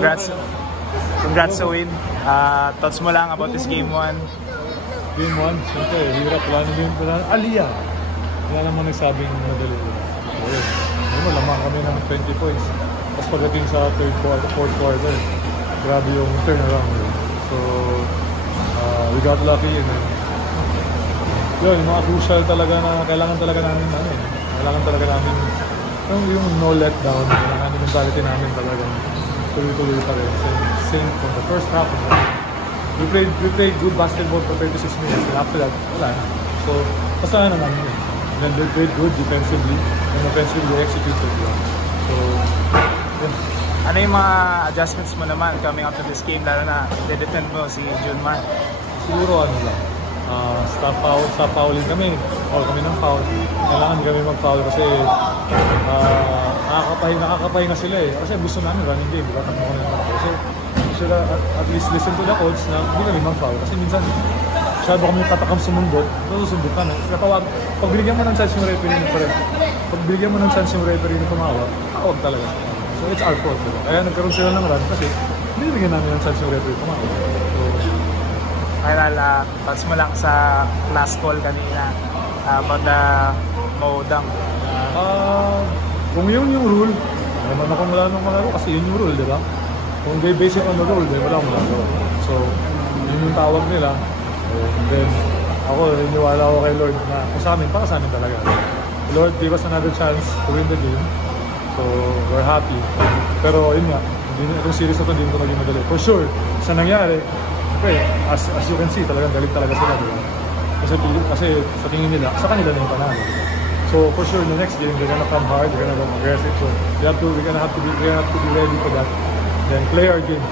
Congrats sa win. Thoughts mo lang about this game 1? Game 1, siyempre, hirap. Aliyah. Wala namang nagsabing madali. Ano, lamang kami ng 20 points. Tapos pagdating sa fourth quarter, grabe yung turnaround. So, we got lucky. Yun, yung mga crucial talaga na kailangan talaga namin yung no letdown. Kailangan yung mentality namin talagang tuloy-tuloy pa rin. Same from the first half. We played good basketball for 36 minutes, and after that, wala na. So, basta na namin yun. Then they played good defensively, and offensively they executed well. So, yeah. Ano yung mga adjustments mo naman coming out of this game, lalo na de-defend mo si Junmar? Siguro ano lang, stop fouling kami. Foul kami ng foul. Kailangan kami mag-foul kasi nakakapay na sila eh. Kasi gusto namin running game, diba? Kasi sila at least listen to the coach na hindi kami mag-foul. Kasi minsan, masyado kami tatakam sumundot, susundot ka na. Pag binigyan mo ng chance yung referee na tumawag, tawag talaga. So it's our fault. Diba? Kaya nagkaroon sila ng run kasi binibigyan namin ng chance yung referee tumawag. So, final, thoughts mo lang sa last call kanina about the Mo-Dunk. Kung yun yung rule, naman ako wala nang malaro kasi yun yung rule, di ba? Kung they base it on the rule, wala akong malaro. So, yun yung tawag nila. And then, ako, niniwala ako kay Lord na kung sa amin, para sa amin talaga. Lord gave us another chance to win the game. So, we're happy. Pero yun nga, itong series na ito, hindi ko maging madali. For sure, sa nangyari, okay, as you can see, talagang galit talaga sila. Diba? Kasi sa tingin nila, sa kanila na yung panalo. So for sure, in the next game, they're gonna come hard, they're gonna go aggressive. So we're gonna have to be ready for that. Then play our game.